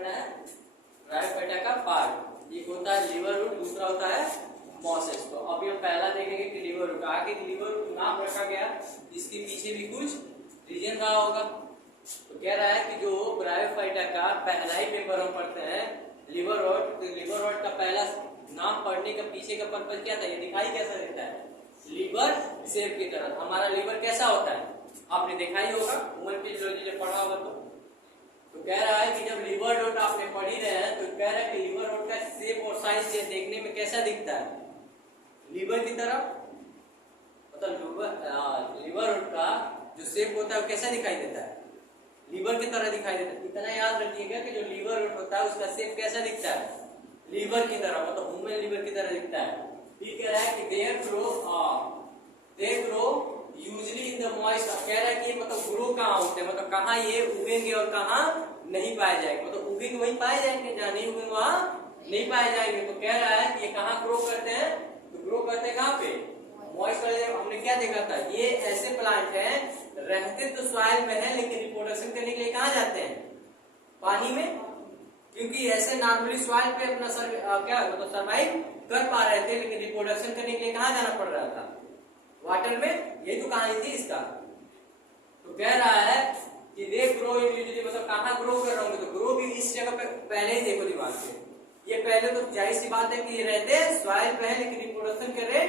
पढ़ना है ब्रायोफाइटा का पार्ट। एक होता है लिवर रूट, दूसरा होता है मॉसेस। तो अभी हम पहला देखेंगे कि लिवर रूट। आगे लिवर रूट नाम रखा गया, इसके पीछे भी कुछ रीजन रहा होगा। तो कह रहा है कि जो ब्रायोफाइटा का पहला ही पेपर हम पढ़ते हैं लिवर रॉड, तो लिवर रॉड का पहला नाम पढ़ने का पीछे का पर्पज क्या था, ये दिखाई कैसा देता है, लिवर शेप की तरह। हमारा लिवर कैसा होता है आपने देखा ही होगा, ह्यूमन फिजियोलॉजी जब पढ़ा होगा तो कह रहा है कि जब लिवर रॉड आपने पढ़ी रहे हैं तो कह रहा है कि लिवर रॉड का शेप और साइज ये देखने में कैसा दिखता है, लिवर की तरह। मतलब लिवर रॉड का जो शेप होता है वो कैसा दिखाई देता है, लीवर की तरह दिखाई देता है। इतना याद रखिएगा कि जो लीवर होता है उसका शेप कैसा दिखता है, लीवर की तरह, मतलब ह्यूमन लीवर की तरह दिखता है। ठीक कह रहा है कि they grow usually in the moist. कह रहा है कि मतलब ग्रो कहाँ होते हैं, मतलब कहाँ ये उगेंगे और कहाँ नहीं पाए जाएंगे। मतलब उगेंगे वहीं पाए जाएंगे, जहाँ नहीं उगेंगे वहाँ नहीं पाए जाएंगे। तो कह रहा है कि ये कहाँ ग्रो करते हैं, तो ग्रो करते हैं कहाँ पे, मॉइस्ट वाले। हमने क्या देखा था, ये ऐसे प्लांट हैं रहते तो सॉइल में है लेकिन रिप्रोडक्शन करने के लिए कहाँ जाते हैं, पानी में। क्योंकि ऐसे नॉर्मली सॉइल पे अपना सर्वाइव कर पा रहे थे, लेकिन रिप्रोडक्शन करने के लिए कहाँ जाना पड़ रहा था, वाटर में। यही तो कहानी थी इसका। तो कह रहा है कि दे ग्रो यूजुअली, मतलब कहाँ ग्रो कर रहे होंगे, तो ग्रो भी इस जगह पे पहले ही देखो दिमाग से। ये पहले तो जाहिर सी बात है कि ये रहते हैं सॉइल पे है लेकिन रिप्रोडक्शन कर रहे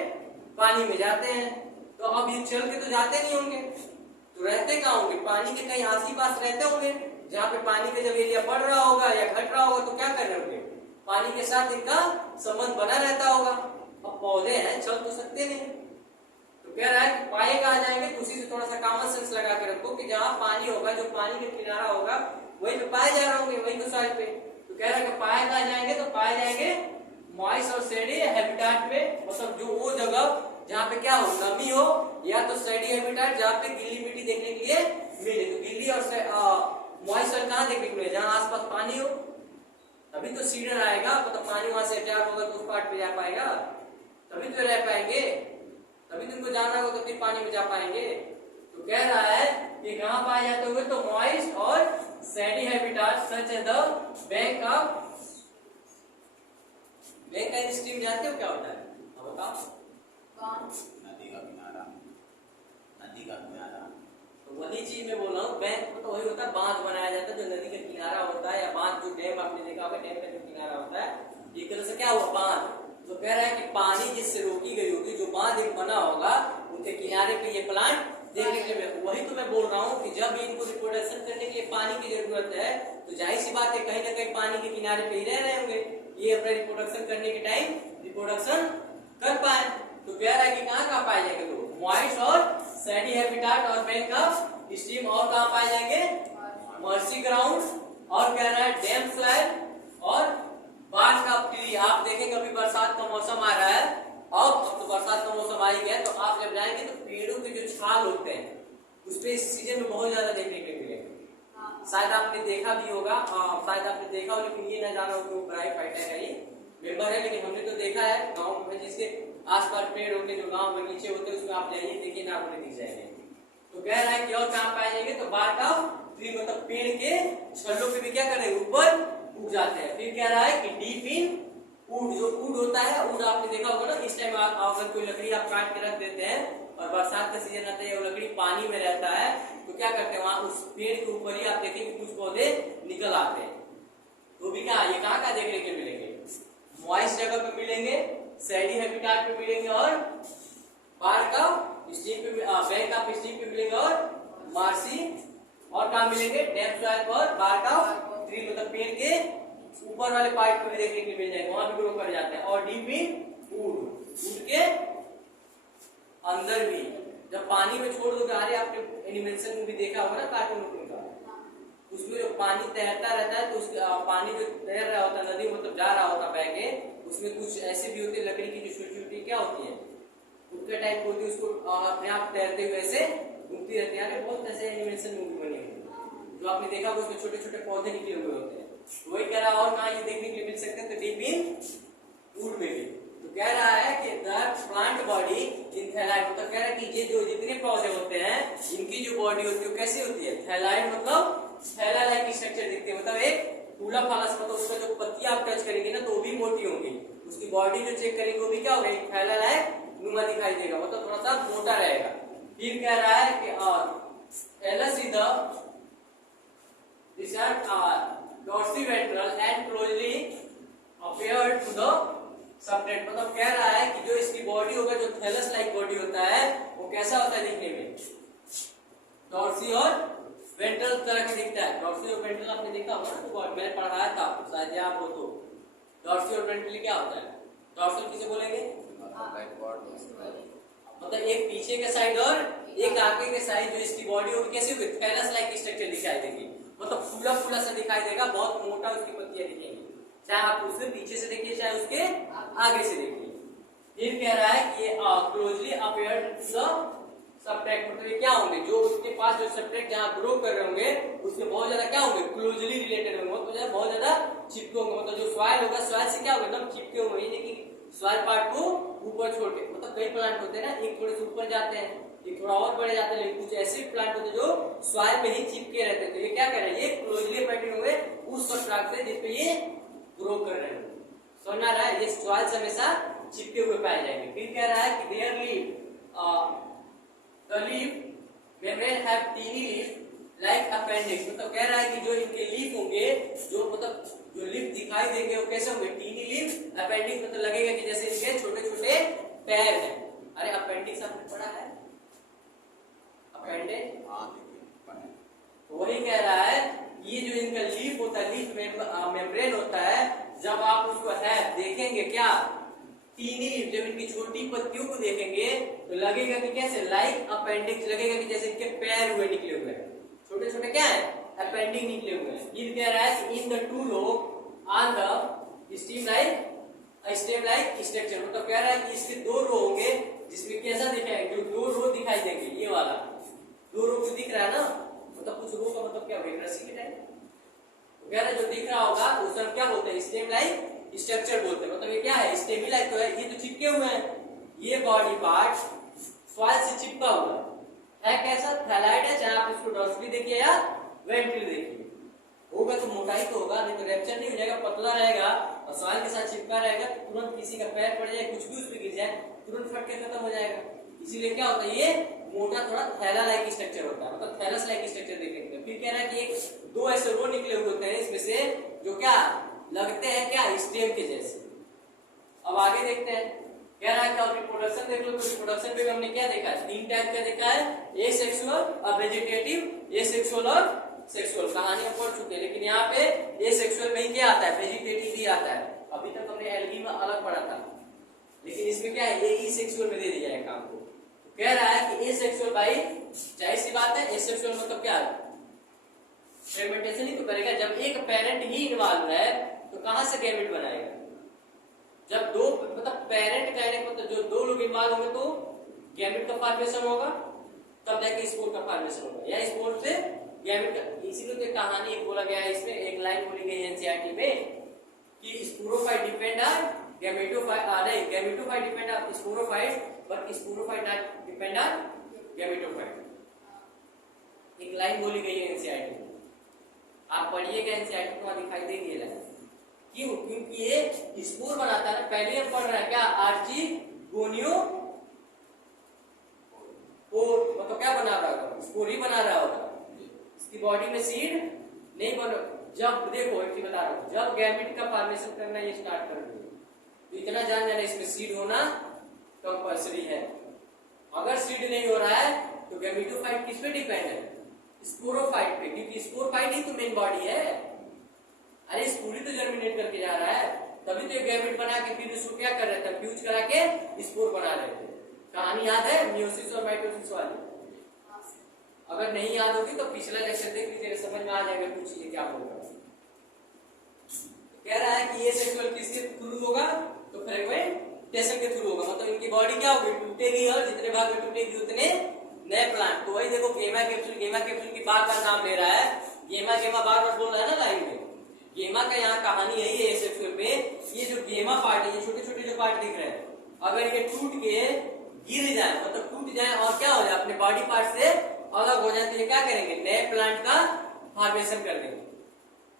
पानी में जाते हैं। तो अब ये चल के तो जाते नहीं होंगे, तो रहते कहाँ होंगे, पानी के कहीं आस ही पास रहते होंगे, जहाँ पे पानी का जब एरिया बढ़ रहा होगा या घट रहा होगा तो क्या कर रहे होंगे, पानी के साथ इनका संबंध बना रहता होगा। अब पौधे हैं चल तो सकते नहीं, तो कह रहा है कि पाए कहाँ जाएंगे, तो उसी से थोड़ा सा कॉमन सेंस लगा कर रखो कि जहाँ पानी होगा, जो पानी के किनारा होगा वहीं पे पाए जा रहे होंगे, वहीं तो सॉइल पे। तो कह रहा है कि पाए कहाँ जाएंगे, तो पाए जाएंगे मॉइस्ट और सैडी हैबिटेट में, मतलब जो वो जगह जहाँ पे क्या हो, नमी हो, या तो सैडी हैबिटेट जहाँ पे गीली मिट्टी देखने के लिए मिले। तो गीली और मॉइस्ट कहाँ देखने को मिले, जहाँ आसपास पानी हो, तभी तो सीडर आएगा, मतलब पानी वहां से अटैक होगा तो उस पार्ट पे जा पाएगा, तभी तो रह पाएंगे, तभी तुमको जाना होगा तो फिर पानी में जा पाएंगे। तो कह रहा है कि कहाँ पाए जाते होंगे, तो मॉइस्ट और shady habitat such as the bank and stream. जानते हो क्या होता है, अब बताओ। नदी का किनारा, नदी का किनारा। तो वही चीज मैं बोल रहा हूँ, बैंक तो वही होता है, बांध बनाया जाता है जो नदी का किनारा होता है, या बांध जो डैम आपने देखा होगा, डैम का जो किनारा होता है, एक तरह से क्या हुआ, बांध। तो कह रहा है कि पानी जिससे रोकी गई होगी, जो बांध एक बना होगा उनके किनारे पे ये प्लांट देखने के लिए। वही तो मैं बोल रहा हूँ कि जब इनको रिप्रोडक्शन करने के लिए पानी की जरूरत है, तो जाहिर सी बात है कहीं ना कहीं पानी के किनारे पे ही रह रहे होंगे, ये अपने रिप्रोडक्शन करने के टाइम रिप्रोडक्शन कर पाए। तो कह रहा है कि कहाँ कहाँ पाए जाएंगे, तो मॉइस्ट और सैडी हैबिटेट और बैंक ऑफ स्ट्रीम, और कहाँ पाए जाएंगे, मर्सी ग्राउंड, और कह रहा है डैम स्लैब और बाढ़ का ट्री। आप देखेंगे अभी बरसात का मौसम आ रहा है, अब तो बरसात का मौसम आ ही गया, तो आप जब जाएंगे तो पेड़ों के जो छाल होते हैं उस पे इस सीजन में बहुत ज्यादा देखने को मिलेगा। शायद आपने देखा भी होगा, शायद आपने देखा हो, लेकिन ये ना जाना हो कि वो ब्रायोफाइटा का ही मेंबर है, लेकिन हमने तो देखा है गाँव में, जिसके आसपास पेड़ होते जो गांव बगीचे होते हैं उसमें आप जाइए देखिए ना, आपको दिख जाएंगे। तो कह रहा है कि और कहाँ पाए जाएंगे, तो बार्क ऑफ ट्री, मतलब पेड़ के छल्लों पे भी क्या करेंगे, ऊपर उग जाते हैं। फिर कह रहा है कि डीप इन वुड, जो वुड होता है, वुड आपने देखा होगा ना, इस टाइम आप अगर कोई लकड़ी आप काट के रख देते हैं और बरसात का सीजन आता है, वो लकड़ी पानी में रहता है, तो क्या करते हैं, वहां उस पेड़ के ऊपर ही आप देखेंगे कुछ पौधे निकल आते हैं। तो भी कहाँ, ये कहाँ देखने के मिलेंगे, मॉइस्ट जगह पे मिलेंगे, सैडी हैबिटेट पे मिलेंगे, और बार्क ऑफ स्ट्रीम पे, बैंक ऑफ स्ट्रीम पे मिलेंगे, और मार्सी, और कहाँ मिलेंगे, डैम सॉइल पर बार्क ऑफ ट्री, मतलब पेड़ के ऊपर वाले पार्ट पे भी देखने के मिल जाएंगे, वहां भी ग्रो कर जाते हैं। और डीप इन वुड, वुड के अंदर भी जब पानी में छोड़ दोगे, अरे आपने एनिमेशन मूवी देखा होगा ना, कार्टून का, उसमें जो पानी तैरता रहता है, तो उस पानी जो तैर रहा होता है नदी, मतलब जा रहा होता बह के, उसमें कुछ ऐसे भी होते हैं लकड़ी की जो छोटी छोटी क्या होती है, गुटका टाइप होती है, उसको अपने आप तैरते हुए ऐसे घूमती रहती है। बहुत ऐसे एनिमेशन मूवी बनी हुई जो आपने देखा, उसमें छोटे छोटे पौधे निकले हुए होते हैं। तो वही कह रहा है, और कहाँ ये देखने के लिए मिल सकते हैं, तो डीप इन वुड में भी। तो कह रहा है कि द प्लांट बॉडी इन थैलाइड, मतलब कह रहा है कि ये जो जितने पौधे होते हैं इनकी जो बॉडी होती है वो कैसी होती है, थैलाइड, मतलब थैला लाइक स्ट्रक्चर दिखती है, मतलब एक फूला फलस मतलब उसका जो पत्तियां आप टच करेंगे ना तो वो भी मोटी होंगी, उसकी बॉडी जो चेक करेंगे वो भी क्या होगा, फैला लायक नुमा दिखाई देगा, मतलब थोड़ा सा मोटा रहेगा। फिर कह रहा है कि thallus is the dorsiventral and closely appeared to the subject, मतलब कह रहा है कि जो इसकी बॉडी होगा, जो थैलस लाइक बॉडी होता है वो कैसा होता है दिखने में, डॉर्सी और वेंट्रल तरह का दिखता है। डॉर्सी और वेंट्रल आपने देखा होगा ना, तो मैंने पढ़ाया था आपको, शायद आप हो तो। डॉर्सी और वेंट्रल क्या होता है, डॉर्सल किसे बोलेंगे, मतलब एक पीछे के साइड और एक आगे के साइड, जो इसकी बॉडी होगी कैसी होगी, थैलस लाइक स्ट्रक्चर दिखाई देगी, मतलब फूला फूला सा दिखाई देगा, बहुत मोटा उसकी पत्तियां दिखेंगी, चाहे आप उसके पीछे से देखिए चाहे उसके आगे से देखिए। फिर कह रहा है कि ये closely appeared to the substrate, मतलब ये क्या होंगे, जो उसके पास जो सबट्रैक्ट जहां ग्रो कर रहे होंगे उसके बहुत ज्यादा क्या होंगे, क्लोजली रिलेटेड होंगे, मतलब बहुत ज्यादा चिपके होंगे, मतलब जो सॉइल होगा सॉइल से क्या होगा, एकदम चिपके होंगे, लेकिन सॉइल पार्ट को ऊपर छोड़ के, मतलब कई प्लांट होते हैं ना, एक थोड़े से ऊपर जाते हैं, एक थोड़ा और बढ़े जाते हैं, लेकिन कुछ ऐसे प्लांट होते हैं जो सॉइल में ही चिपके रहते हैं, तो ये क्या कर रहे हैं, ये क्लोजली अपेंडेड होंगे उस सबट्रैक्ट से जिसपे ये ग्रो कर रहे हैं, समझ रहा है, ये सॉइल से हमेशा चिपके हुए पाए जाएंगे। फिर कह रहा है कि their leaf the leaf membrane have tiny leaf like appendix, मतलब कह रहा है कि जो इनके लीफ होंगे, जो मतलब जो लीफ दिखाई देंगे वो कैसे होंगे, टीनी लीफ, अपेंडिक्स मतलब लगेगा कि जैसे इनके छोटे छोटे पैर हैं। अरे अपेंडिक्स आपने पढ़ा है, अपेंडिक्स वही कह रहा है, ये जो इनका लीफ होता है, लीफ मेम्ब्रेन होता है, जब आप उसको है देखेंगे क्या, टीनी लीफ, जब इनकी छोटी पत्तियों को देखेंगे तो लगेगा कि कैसे, लाइक अपेंडिक्स, लगेगा कि जैसे इनके पैर हुए निकले हुए हैं, छोटे छोटे क्या है, अपेंडिक्स निकले हुए हैं। ये कह रहा है कि in the two lobe on the stem like structure, मतलब कह रहा है कि इसके दो रो होंगे जिसमें कैसा दिखाएगा, जो दो रो दिखाई देंगे, ये वाला दो रो जो दिख रहा है ना, मतलब कुछ रो का मतलब क्या होगा, रस्सी के टाइप, कह रहा है जो दिख रहा होगा उसे हम क्या बोलते हैं, स्टेम लाइक स्ट्रक्चर बोलते हैं, मतलब ये क्या है, स्टेम लाइक तो है, ये तो चिपके हुए हैं, ये बॉडी पार्ट सॉइल से चिपका हुआ है कैसा, थैलाइड है, चाहे आप इसको डॉर्सली देखिए या वेंट्रल देखिए, होगा तो मोटाई तो होगा, नहीं तो रैप्चर नहीं हो जाएगा, पतला रहेगा और सॉइल के साथ चिपका रहेगा, तुरंत किसी का पैर पड़ जाए, कुछ भी उस पर गिर जाए, तुरंत फट के खत्म हो जाएगा। इसीलिए क्या होता है, ये मोटा थोड़ा थैला लाइक स्ट्रक्चर होता है, मतलब थैलस लाइक स्ट्रक्चर देखेंगे। फिर कह रहा है कि एक दो ऐसे रो निकले हुए होते हैं इसमें से, जो क्या लगते हैं क्या, स्टेम के जैसे। अब आगे देखते हैं, कह रहा है कि रिप्रोडक्शन देख लो, तो रिप्रोडक्शन पे हमने क्या देखा है, तीन टाइप का देखा है, एसेक्सुअल और वेजिटेटिव, एसेक्सुअल और सेक्सुअल, कहानी हम पढ़ चुके हैं, लेकिन यहाँ पे एसेक्सुअल में ही क्या आता है, वेजिटेटिव भी आता है, अभी तक हमने एल्गी में अलग पढ़ा था, लेकिन इसमें क्या है, ये सेक्सुअल में दे दिया है काम को। कह रहा है कि एसेक्सुअल भाई जाहिर सी बात है, एसेक्सुअल मतलब क्या है, फ्रेगमेंटेशन ही तो करेगा, जब एक पेरेंट ही इन्वॉल्व है तो कहां से गैमेट बनाएगा, जब दो मतलब पेरेंट कहने मतलब जो दो लोग इन्वॉल्व होंगे तो गैमेट का फॉर्मेशन होगा, तब जाके स्पोर का फॉर्मेशन होगा, या स्पोर से गैमेट का। इसीलिए तो कहानी एक बोला गया है, इसमें एक लाइन बोली गई है एनसीईआरटी में कि स्पोरोफाइट डिपेंड ऑन गैमेटोफाइट, नहीं gametophyte depend on sporophyte but sporophyte not depend on gametophyte, एक लाइन बोली गई है एनसीईआरटी में, आप पढ़िएगा एनसीईआरटी को दिखाई देगी लाइन। क्यों, क्योंकि ये स्पोर बनाता है ना, पहले हम पढ़ रहे हैं क्या, आर्चिगोनियो मतलब क्या बना रहा होगा, स्पोर ही बना रहा होगा, इसकी बॉडी में सीड नहीं बन, जब देखो एक बता रहा हूं, जब गैमेट का फॉर्मेशन करना ये स्टार्ट कर दो तो इतना जान जाना इसमें सीड होना कंपल्सरी है, अगर सीड नहीं हो रहा है तो गैमेटोफाइट किस पे डिपेंड है, स्पोरोफाइट पे, क्योंकि स्पोरोफाइट ही तो मेन बॉडी है, अरे स्पूरी तो जर्मिनेट करके जा रहा है, तभी तो गैमेट बना के फिर उसको क्या कर रहे थे, फ्यूज करा के स्पोर बना रहे थे। कहानी याद है मियोसिस और माइटोसिस वाली, अगर नहीं याद होगी तो पिछला लेक्चर देख लीजिएगा, समझ में आ जाएगा कुछ ये क्या होगा। कह रहा है कि ये सेक्सुअल किसके थ्रू होगा, तो फ्रेगमेंटेशन के थ्रू होगा, मतलब इनकी बॉडी क्या होगी, टूटेगी और जितने भाग में टूटेगी उतने नए प्लांट। तो वही देखो गेमा कैप्सूल की बार बार नाम ले रहा है, गेमा बार बार बोल रहा है ना लाइन में, गेमा का यहाँ कहानी यही है एसेक्सुअल पे, ये जो गेमा पार्ट है, ये छोटे छोटे जो पार्ट दिख रहे हैं, अगर ये टूट के गिर जाए, मतलब टूट जाए और क्या हो जाए, अपने बॉडी पार्ट से अलग हो जाए, तो ये क्या करेंगे, नए प्लांट का फॉर्मेशन कर देंगे।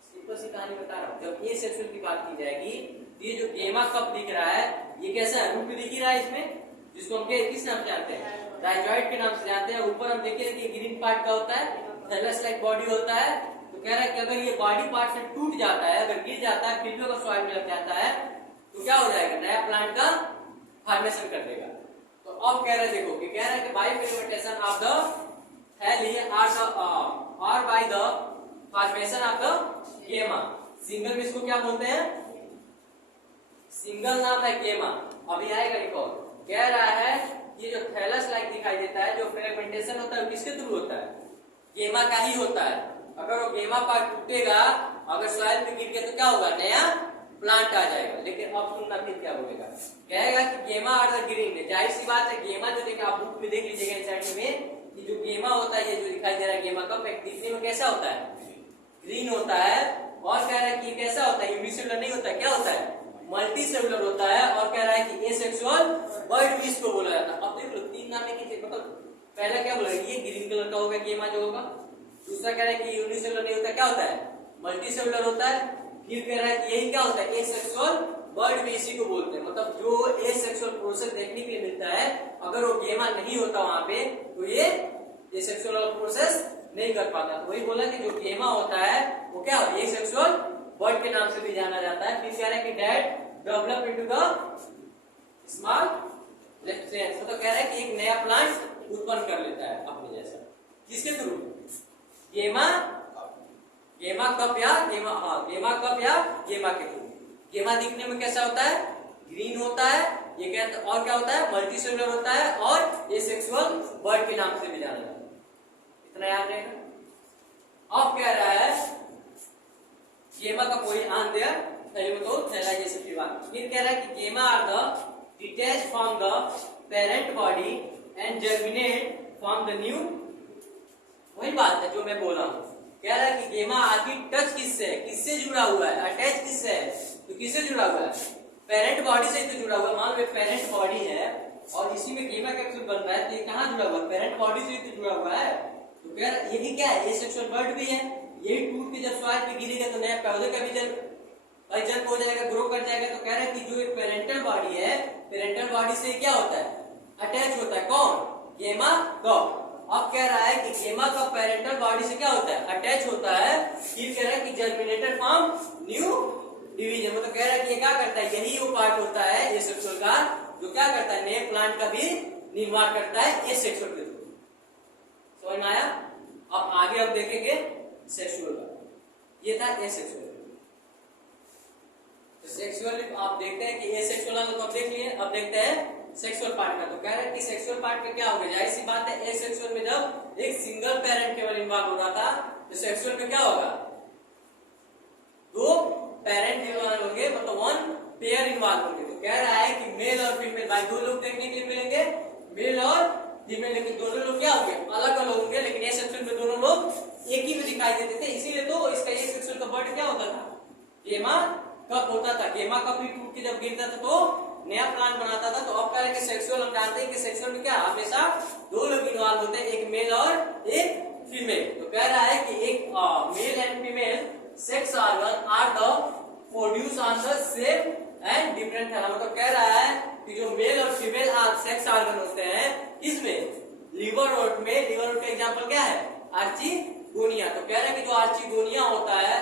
सिंपल सी कहानी बता रहा हूँ। जब ए सेक्सुअल की बात की जाएगी, ये जो गेमा कप दिख रहा है, ये कैसा है, रूट दिख ही रहा है इसमें, जिसको हम किस नाम से जानते हैं, राइजॉइड के नाम से जानते हैं। ऊपर हम देखिए कि ग्रीन पार्ट का होता है, थैलस लाइक बॉडी होता है। तो कह रहा है कि अगर ये बॉडी पार्ट से टूट जाता है, अगर गिर जाता है, फिर भी अगर सॉइल में लग जाता है, तो क्या हो जाएगा, नया प्लांट का फॉर्मेशन कर देगा। तो अब कह रहे हैं, देखो कि कह रहा है कि बाय फर्मेंटेशन ऑफ द थैली और by the formation of the गेमा। सिंगल में इसको क्या बोलते हैं, सिंगल नाम है गेमा। अभी आएगा एक और, कह रहा है ये जो थैलस लाइक दिखाई देता है, जो फ्रेगमेंटेशन होता है, किसके थ्रू होता है, गेमा का ही होता है। अगर वो गेमा पार्ट टूटेगा, अगर सॉइल में गिर गया, तो क्या होगा, नया प्लांट आ जाएगा। लेकिन अब सुनना फिर क्या बोलेगा, कहेगा कि गेमा आर द ग्रीन। जाहिर सी बात है, गेमा जो देखा आप बुक में देख लीजिएगा इंसाइड में, कि जो गेमा होता है, ये जो दिखाई दे रहा है गेमा का दिखने में कैसा होता है, ग्रीन होता है। और कह रहा है कि कैसा होता है, यूनिसेलुलर नहीं होता, क्या होता है, मल्टी सेलुलर होता है। और कह रहा है कि एसेक्सुअल बर्ड भी इसको बोला जाता है। अब देख लो, तीन नाम है कि मतलब पहला क्या बोला, ये ग्रीन कलर का होगा गेमा जो होगा। दूसरा कह रहा है कि यूनिसेलुलर नहीं होता, क्या होता है, मल्टी सेलुलर होता है। फिर कह रहा है कि यही क्या होता है, एसेक्सुअल बर्ड भी इसी को बोलते हैं। मतलब जो एसेक्सुअल प्रोसेस देखने के लिए मिलता है, अगर वो गेमा नहीं होता वहां पे, तो ये एसेक्सुअल प्रोसेस नहीं कर पाता। तो वही बोला कि जो गेमा होता है वो क्या हो, एसेक्सुअल बर्ड के नाम से भी जाना जाता है। फिर कह रहा है कि that develop into the small restraints. तो कह रहा है कि एक नया प्लांट उत्पन्न कर लेता है अपने जैसा, किसके थ्रू, गेमा कप या गेमा कप या गेमा के थ्रू। गेमा दिखने में कैसा होता है, ग्रीन होता है। ये क्या, और क्या होता है, मल्टी सेलुलर होता है और एसेक्सुअल बर्ड के नाम से भी जाना जाता है। इतना याद रहेगा। अब कह रहा है गेमा का कोई आन दिया तो थैलाइजेशन की बात। फिर कह रहा है कि gemmae are the detach from the parent body and germinate from the new. वही बात है जो मैं बोला हूं। कह रहा है कि गेमा आखिर टच किससे है, किससे जुड़ा हुआ है, अटैच किससे है, तो किससे जुड़ा हुआ है, पेरेंट बॉडी से तो जुड़ा हुआ है। मान लो पेरेंट बॉडी है और इसी में गेमा कैप्सूल बन रहा है, तो ये कहाँ जुड़ा हुआ है, पेरेंट बॉडी से तो जुड़ा हुआ है। तो कह रहा है ये भी क्या है, एसेक्सुअल बर्ड भी है। यही टूट के जब सॉइल पे गिरेगा तो नया पौधे का भी जन्म हो जाएगा, ग्रो कर जाएगा। तो कह रहा है कि जो एक पेरेंटल बॉडी है, पेरेंटल बॉडी से क्या होता है, अटैच होता है। कौन, गेमा कप। अब कह रहा है कि गेमा कप पेरेंटल बॉडी से क्या होता है, अटैच होता है। फिर कह रहा है कि जर्मिनेटेड फ्रॉम न्यू डिवीजन। मतलब कह रहा है कि ये क्या करता है, यही वो पार्ट होता है एसेक्सुअल का, जो क्या करता है, नए प्लांट का भी निर्माण करता है एसेक्सुअल के थ्रू। समझ में आया। अब आगे हम देखेंगे सेक्सुअल का। ये था एसेक्सुअल। तो सेक्सुअल आप देखते हैं कि एसेक्सुअल तो अब देख लिए, अब देखते हैं सेक्सुअल पार्ट का। तो कह रहे हैं कि सेक्सुअल पार्ट में क्या हो गया, जाहिर सी बात है एसेक्सुअल में जब एक सिंगल पेरेंट केवल इन्वॉल्व हो रहा था, तो सेक्सुअल में क्या होगा, दो पेरेंट इन्वॉल्व होंगे, मतलब वन पेयर इन्वॉल्व होंगे। तो कह रहा है कि मेल और फीमेल भाई दो लोग देखने के लिए मिलेंगे, मेल और फीमेल। लेकिन दोनों लोग क्या होंगे, अलग अलग होंगे। लेकिन एसेक्सुअल में दोनों लोग एक ही में दिखाई देते थे। इसीलिए तो इसका एसेक्सुअल का बर्ड क्या होता था, गेमा कप होता था। गेमा कप भी टूट के जब गिरता था तो नया प्लांट बनाता था। तो अब कह रहे हैं कि सेक्सुअल, हम जानते हैं कि सेक्सुअल में क्या हमेशा दो लोग इन्वॉल्व होते हैं, एक मेल और एक फीमेल। तो कह रहा है कि एक male and female sex organ are the produce on the same and different थैला। मतलब कह रहा है कि जो मेल और फीमेल सेक्स ऑर्गन होते हैं, इसमें लिवर रोड में, लिवर रोड का एग्जांपल क्या है, आर्चिगोनिया। तो कह रहे हैं कि जो आर्चिगोनिया होता है,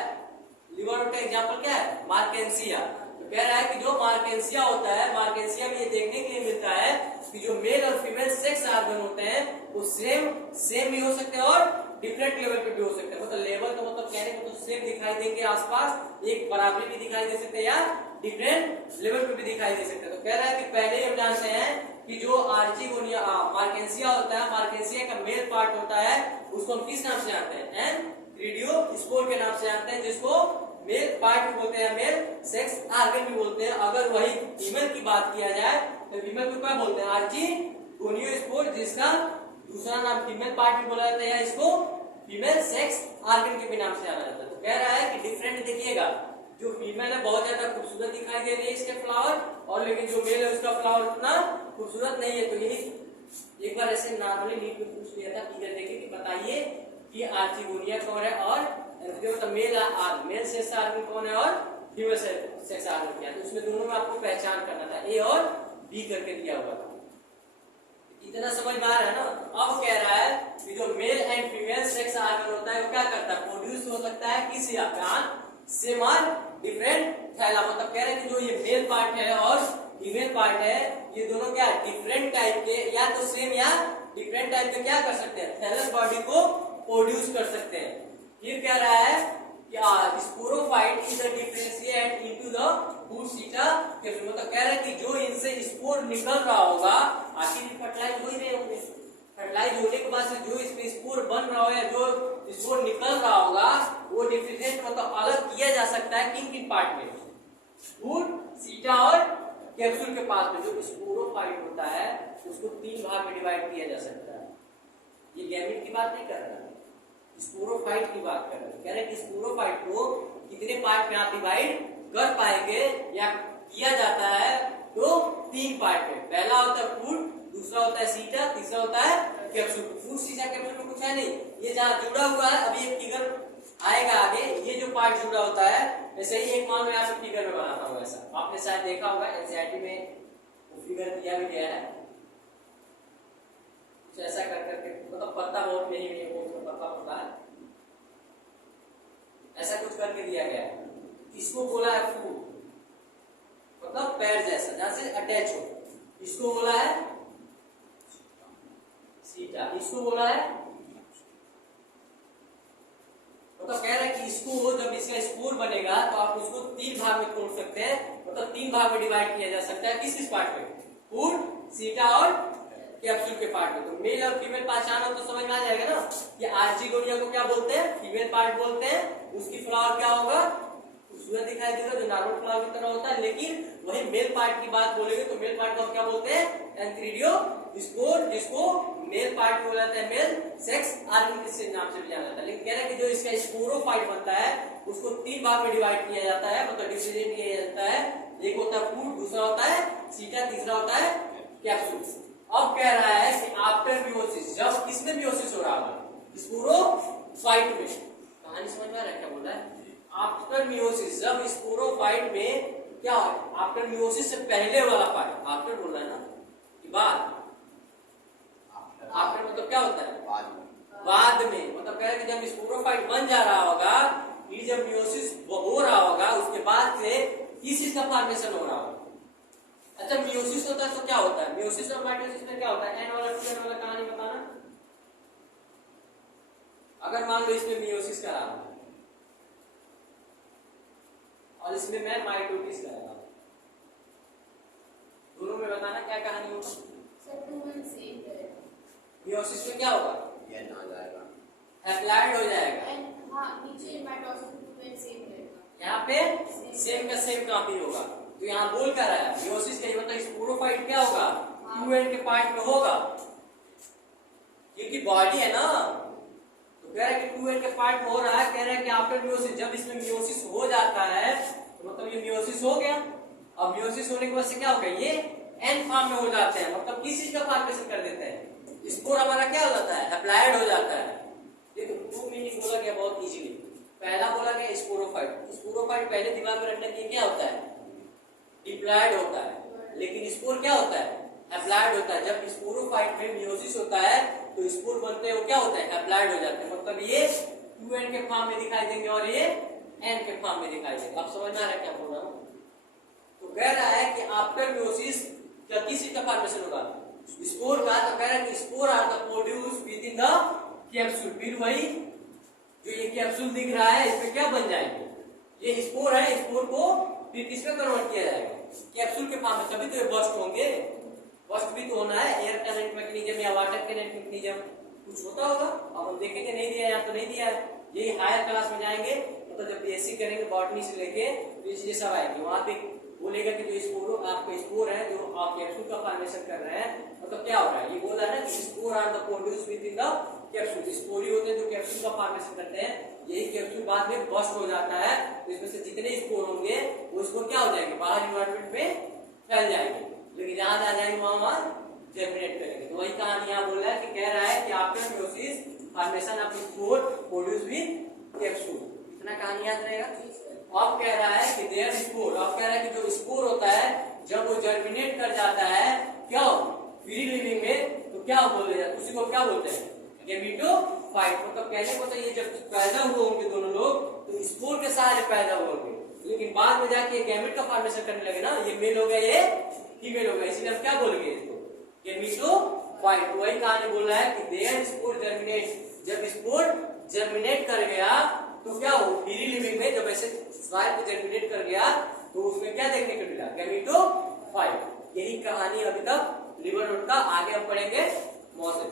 लिवर रोड का एग्जांपल क्या है, मार्केंसिया। तो कह रहा है कि जो मार्केंसिया होता है, मार्केंसिया में ये देखने के लिए मिलता है कि जो मेल और फीमेल सेक्स ऑर्गन होते हैं वो सेम भी हो सकते हैं और डिफरेंट लेवल पे भी हो सकते हैं। मतलब लेवल का मतलब कहने को तो सेम दिखाई देंगे आसपास, एक बराबरी भी दिखाई दे सकते हैं या डिफरेंट लेवल पे भी दिखाई दे सकते हैं। तो कह रहा है कि पहले हम जानते हैं कि जो आर्चिगोनिया मार्केंसिया होता है, मार्केंसिया का मेल पार्ट होता है, उसको हम किस नाम से जानते हैं, एंक्रीडियोस्पोर के नाम से जानते हैं, जिसको मेल पार्ट भी बोलते हैं, मेल सेक्स ऑर्गन भी बोलते हैं। अगर वही फीमेल की बात किया जाए तो फीमेल को क्या बोलते हैं, आर्चिगोनियोस्पोर, जिसका दूसरा नाम फीमेल पार्ट भी बोला जाता है, इसको फीमेल सेक्स ऑर्गन के भी नाम से जाना जाता है। तो कह रहा है कि डिफरेंट देखिएगा, जो फीमेल है बहुत ज्यादा खूबसूरत दिखाई दे रही है इसके फ्लावर, और लेकिन जो मेल है उसका फ्लावर उतना खूबसूरत नहीं है। तो यही एक बार ऐसे नॉर्मली नीट में पूछ लिया था, फिगर देखे कि बताइए कि आर्चिगोनिया कौन है और एंथ्रेरियो मतलब मेल सेक्स ऑर्गन कौन है और फीमेल सेक्स ऑर्गन क्या है, तो उसमें दोनों में आपको पहचान करना था, ए और बी करके दिया हुआ था। इतना समझ में आ रहा है ना। अब कह रहा है कि जो mail and female sex organ होता है वो क्या करता है, प्रोड्यूस हो सकता है किसी आकार सेम और डिफरेंट थैला, मतलब कह रहे हैं कि जो ये मेल पार्ट है और फीमेल पार्ट है ये दोनों क्या डिफरेंट टाइप के या तो सेम या डिफरेंट टाइप के क्या कर सकते हैं, थैलस बॉडी को प्रोड्यूस कर सकते हैं। फिर कह रहा है कि sporophyte is differentiate into the food सीटा कैप्सूल, मतलब कह रहा है कि जो इनसे स्पोर निकल रहा होगा, आखिर फर्टिलाइज हो ही रहे होंगे, फर्टिलाइज होने के बाद से जो इसमें स्पोर बन रहा हो या जो स्पोर निकल रहा होगा वो डिफरेंशिएट मतलब अलग किया जा सकता है किन किन पार्ट में, फूड सीटा और कैप्सूल के पास में जो स्पोरोफाइट होता है उसको 3 भाग में डिवाइड किया जा सकता है। ये गैमेट की बात नहीं कर रहा है, स्पोरोफाइट की बात कर रहे हैं। कह रहे हैं कि स्पोरोफाइट को कितने पार्ट में आप डिवाइड कर पाएंगे या किया जाता है, तो 3 पार्ट में। पहला होता है फूड, दूसरा होता है सीटा, तीसरा होता है कैप्सूल। फूड सीटा कैप्सूल में कुछ है नहीं, ये जहाँ जुड़ा हुआ है अभी एक फिगर आएगा आगे, ये जो पार्ट जुड़ा होता है वैसे ही एक मान में यहाँ पे फिगर में बनाता हूँ, ऐसा आपने शायद देखा होगा एनसीईआरटी में वो फिगर दिया भी गया है, कुछ ऐसा कर करके, मतलब पत्ता बहुत नहीं पत्ता होता है, ऐसा कुछ करके दिया गया है। इसको बोला है फूड, मतलब पैर जैसा जहां से अटैच हो, इसको बोला है सीटा, इसको बोला है, मतलब कह रहे हैं कि इसको जब इसका स्पोर बनेगा तो आप उसको 3 भाग में तोड़ सकते हैं, मतलब 3 भाग में डिवाइड किया जा सकता है। किस पार्ट में, फूड सीटा और कैप्सूल के पार्ट में। तो मेल और फीमेल पहचान हो तो समझ में आ जाएगा ना कि आर्चिगोनिया को क्या बोलते हैं, फीमेल पार्ट बोलते हैं, उसकी फ्लावर क्या होगा, खूबसूरत दिखाई देगा जो नॉर्मल फ्लावर की तरह होता है। लेकिन वही मेल पार्ट की बात बोलेंगे तो मेल पार्ट को हम क्या बोलते हैं, एंथ्रीडियो स्पोर, जिसको मेल पार्ट बोला जाता है, मेल सेक्स ऑर्गन के नाम से भी जाना जाता है। लेकिन कह रहे हैं कि जो इसका स्पोरोफाइट बनता है उसको 3 भाग में डिवाइड किया जाता है, मतलब डिफरेंशिएट किया जाता है। एक होता है फूड, दूसरा होता है सीटा, तीसरा होता है कैप्सूल। अब कह रहा है कि आफ्टर मियोसिस, जब किसमें मियोसिस हो रहा है, स्पोरोफाइट में, कहानी समझ में आ रहा है क्या बोल रहा है, आफ्टर मियोसिस, जब स्पोरोफाइट में क्या है, आफ्टर मियोसिस से पहले वाला पार्ट, आफ्टर बोल रहा है ना कि बाद, आफ्टर मतलब क्या होता है, बाद में, मतलब कह रहे हैं कि जब स्पोरोफाइट बन जा रहा होगा, ये जब मियोसिस हो रहा होगा उसके बाद से किस चीज का फॉर्मेशन हो रहा होगा। अच्छा मियोसिस होता है तो क्या होता है, मियोसिस और माइटोसिस में क्या होता है, एन वाला टू एन वाला कहानी बताना। अगर मान लो इसमें मियोसिस करा रहा हूं और इसमें मैं माइटोसिस करा रहा हूं, दोनों में बताना क्या कहानी होगी। मियोसिस में क्या होगा, एन आ जाएगा, हैप्लॉइड हो जाएगा, नीचे माइटोसिस सेम रहेगा, यहाँ पे सेम का सेम कॉपी होगा। तो यहाँ बोल कर रहा है मियोसिस का मतलब स्पोरोफाइट क्या होगा, 2n के पार्ट में होगा, क्योंकि बॉडी है ना, तो कह रहे हैं कि 2n के पार्ट में हो रहा है। कह रहे हैं कि आफ्टर मियोसिस, जब इसमें मियोसिस हो जाता है तो मतलब ये मियोसिस हो गया। अब मियोसिस होने की वजह से क्या होगा, ये n फॉर्म में हो जाते हैं, मतलब किस चीज का फॉर्मेशन कर देते हैं, स्पोर हमारा क्या हो जाता है, अप्लाइड हो जाता है। देखो 2 मीनिंग बोला गया बहुत इजीली। पहला बोला गया स्पोरोफाइट, स्पोरोफाइट पहले दिमाग में रखने के लिए क्या होता है, डिप्लॉयड होता है, लेकिन स्पोर क्या होता है, एप्लाइड होता है। जब स्पोरोफाइट में मियोसिस होता है तो स्पोर बनते हैं वो क्या होता है, एप्लाइड हो जाते हैं, मतलब ये 2n के फॉर्म में दिखाई देंगे और ये n के फॉर्म में दिखाई देंगे। आप समझ में आ रहा है क्या बोल रहा हूँ। तो कह रहा है कि आफ्टर मियोसिस क्या किस चीज का फॉर्मेशन होगा, स्पोर का। तो कह रहा है कि spore are the produce within the capsule. फिर वही जो ये कैप्सूल दिख रहा है इसमें क्या बन जाएंगे, ये स्पोर है, स्पोर को फिर किसमें कन्वर्ट किया जाएगा, कैप्सूल के फॉर्म में, तभी तो ये बस्ट होंगे। बस्ट भी तो होना है, एयर करंट मैकेनिज्म या वाटर करंट मैकेनिज्म कुछ होता होगा। अब हम देखेंगे नहीं दिया या तो नहीं दिया है, यही हायर क्लास में जाएंगे मतलब जब बीएससी करेंगे बॉटनी से लेके ये सब आएंगे, वहां पे बोलेगा कि जो स्पोर आपका स्पोर है जो आप कैप्सूल का फॉर्मेशन कर रहे हैं, मतलब क्या हो रहा है, ये बोल रहा है ना कि spore are the produce within the capsule. स्पोरी होते हैं जो कैप्सूल का फॉर्मेशन करते हैं, यही कैप्सूल बाद में बस्ट हो जाता है, तो इसमें से जितने स्पोर होंगे वो स्पोर क्या हो जाएंगे, बाहर इन्वायरमेंट में फैल जाएंगे, लेकिन जहां आ जाएंगे वहां जनरेट करेंगे। तो वही कहानी यहाँ बोल रहा है कि कह रहा है कि after meiosis formation of spore produce with capsule. इतना कहानी याद रहेगा। अब कह रहा है कि देयर स्पोर, अब कह रहा है कि जो स्पोर होता है जब वो जर्मिनेट कर जाता है क्यों फ्री लिविंग में, तो क्या बोले जाते हैं, उसी को क्या बोलते हैं, गैमेटोफाइट। मतलब कहने को तो ये जब पैदा हुए होंगे दोनों लोग तो स्पोर के सहारे पैदा हुए होंगे, लेकिन बाद में जाके गैमेट का फॉर्मेशन करने लगे ना, ये मेल हो गया ये फीमेल हो गया, इसलिए हम क्या बोल गए इसको गैमेटोफाइट। वही कहानी बोल रहा है कि देयर स्पोर जर्मिनेट, जब स्पोर जर्मिनेट कर गया तो क्या हो फ्री लिविंग में, जब ऐसे सॉइल पे जर्मिनेट कर गया तो उसमें क्या देखने को मिला, गैमेटोफाइट। यही कहानी अभी तक लिवर नोट का, आगे हम पढ़ेंगे मौसम।